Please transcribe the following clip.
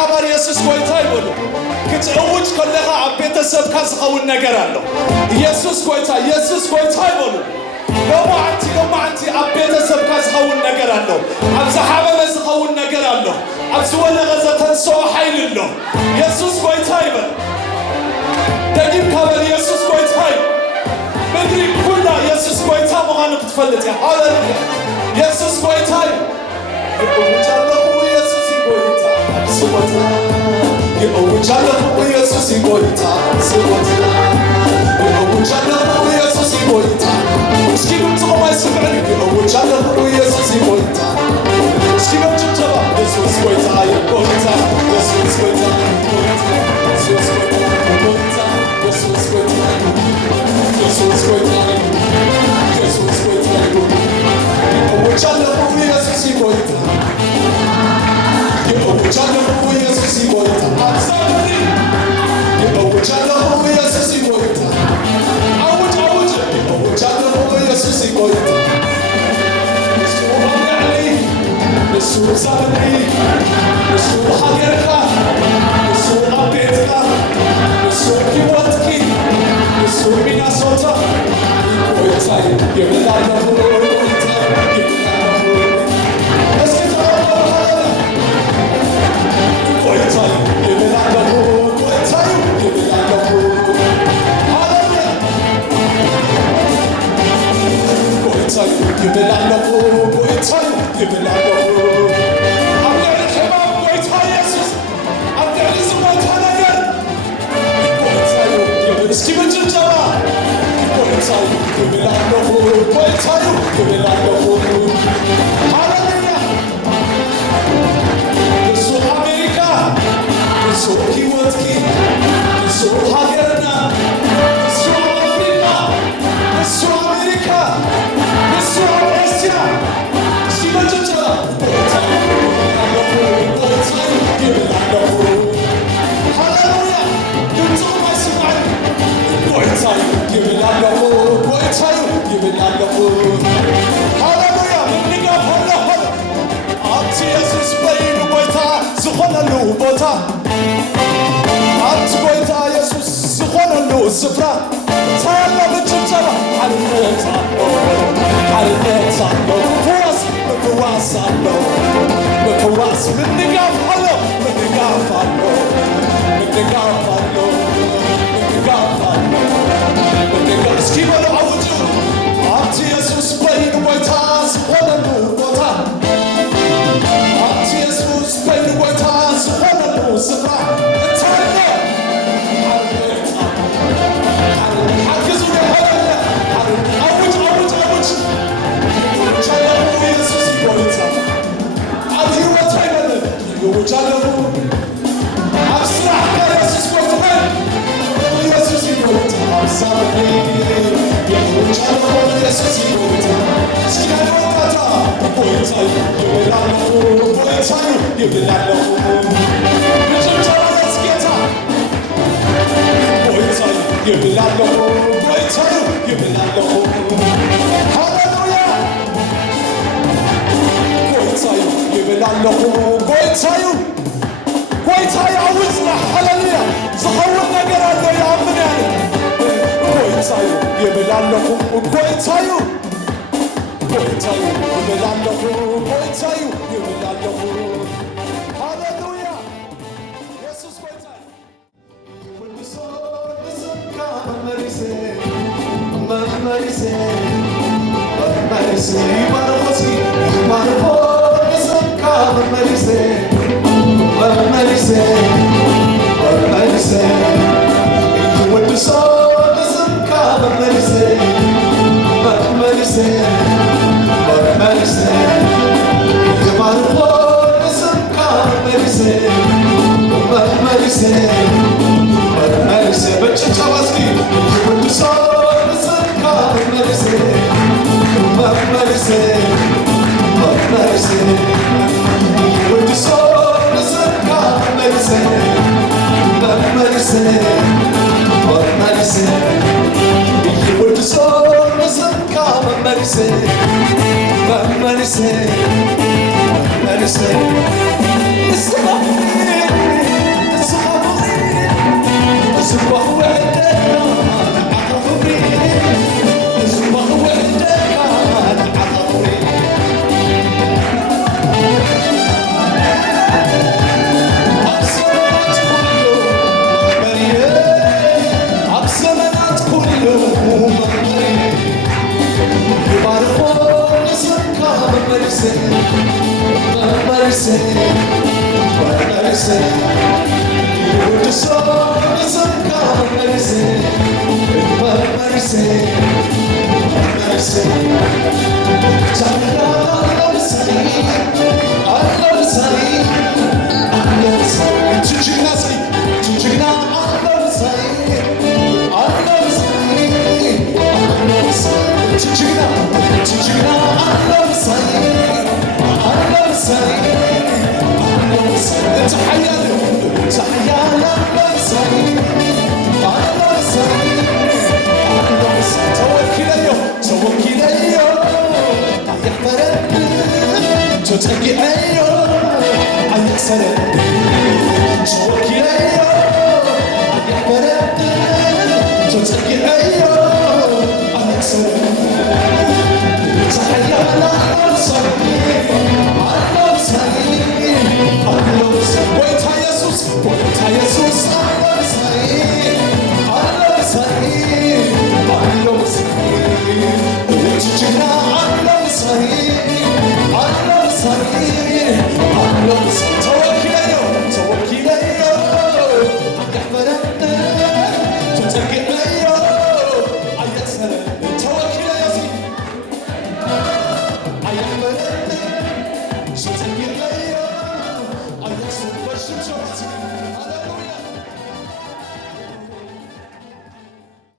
ብሓባር ኢየሱስ ጎይታ ይበሉ ክትዕውጅ ከለኻ ኣብ ቤተሰብካ ዝኸውን ነገር ኣሎ ኢየሱስ ጎይታ ይበሉ ሎማዓንቲ ኣብ ቤተሰብካ ዝኸውን ነገር ኣሎ ኣብ ዝሓበበ ዝኸውን ነገር ኣሎ ኣብ ዝወለቐ ዘተንስኦ ሓይል ኣሎ ኢየሱስ ጎይታ ይበል ደጊምካ በል ኢየሱስ ጎይታ ምድሪ ኩላ ኢየሱስ ጎይታ ምዃኑ ክትፈልጥ እያ ሃሌሉያ ኢየሱስ ጎይታ ይእውጃለሁ ኢየሱስ ጎይታ ስሞታ ይእውጃለሁ ኢየሱስ ጎይታ ስሞታ ይእውጃለሁ ኢየሱስ ጎይታ እስኪ ድምፅኹም አይስምዕን ይእውጃለሁ ኢየሱስ ጎይታ እስኪ በጭብጨባ ኢየሱስ ጎይታ ጎይታ ኢየሱስ ጎይታ ጎይታ ኢየሱስ ጎይታ ጎይታ ኢየሱስ ጎይታ ኢየሱስ ጎይታ ኢየሱስ ጎይታ ይእውጃለሁ ኢየሱስ ጎይታ ይእውጃለሁ ኢየሱስ ጎይታ አብዛሪ ይእውጃለሁ ኢየሱስ ጎይታ አውጅ ይእውጃለሁ ኢየሱስ ጎይታ እሱ ባንዓሊ እሱ ዛሬ እሱ ሀገርካ እሱ አቤትካ እሱ ሕይወትኪ እሱ ሚናሶታ ጎይታ የበላለሁ ጎይታ የበላለሁ እስኪ ተባረክ ጎይታ የበላለሁ ጎይታ የበላለሁ ሃሌሉያ ጎይታ የበላለሁ ጎይታ የበላለሁ አብደል ሕማም ጎይታ ኢየሱስ አብደል ዝሞታ ነገር ጎይታ የበል እስኪ በጭብጨባ ጎይታ የበላለሁ ጎይታ የበላለሁ ሃሌሉያ እሱ አሜሪካ እሱ ሕይወትኪ እሱ ሀገርና እሱ አፍሪካ እሱ አሜሪካ እሱ ኤስያ እስኪ በጭብጨባ ጎይታ የበላለሁ ሃሌሉያ ድምፅኹም አይስማዕን ጎይታ የበላለሁ ጎይታ የበላለሁ ሃሌሉያ ምንጋፍ ኣለኹ ኣብቲ ኢየሱስ በይኑ ጎይታ ዝኾነሉ ቦታ ኣብቲ ጎይታ ኢየሱስ ዝኾነሉ ስፍራ ታያለ ብጭብጨባ ሓርነት ኣሎ ፍዋስ ምፍዋስ ኣሎ ምፍዋስ ምንጋፍ ኣሎ ምንጋፍ ኣሎ ምንጋፍ ኣሎ ምንጋፍ ኣሎ ምንጋፍ እስኪ በሉ አውጁ ኣብቲ ኢየሱስ በይኑ ጎይታ ዝኾነሉ ቦታ ኣብቲ ኢየሱስ በይኑ ጎይታ ዝኾነሉ ስፍራ እንታለ ሓግዙ ሃሌሉያ አውጅ ይእውጃለሁ ኢየሱስ ጎይታ ኣብ ህይወት አይበለን ይእውጃለሁ ኣብ ስራሕካ ኢየሱስ ጎይታ ኢየሱስ ጎይታ ኣብ ሳበኒ ይእውጃለሁ ኢየሱስ ጎይታ እስኪ ሃይማኖታ ጎይታ የበላለሁ ጎይታ የበላለሁ ብጭብጨባ ለጌታ ጎይታ የበላለሁ ጎይታ የበላለሁ ሃሌሉያ ጎይታ የበላለሁ ጎይታ ያውጅና ሃሌሉያ ዝኸውን ነገር አለ ያምን ያለ ጎይታ የበላለሁ ጎይታ የበላለሁ ጎይታ የበላለሁ ሃሌሉያ ኢየሱስ ጎይታ Mercy, صبح وحدك على خبري صبح وحدك على خبري عبسمنات كله مريم عبسمنات كله مريم يباركون اسمك مرسي مرسي مرسي يودسون اسمك مرسي مرسي مرسي جعلنا الله سعيد الله سعيد الله سعيد تجينا سعيد تجينا الله سعيد الله سعيد الله سعيد تجينا تجينا الله سعيد الله سعيد الله سعيد تحيا تحيا الله سعيد الله سعيد الله سعيد توكل اليوم توكل اليوم يحفرك تتقي اليوم يحسرك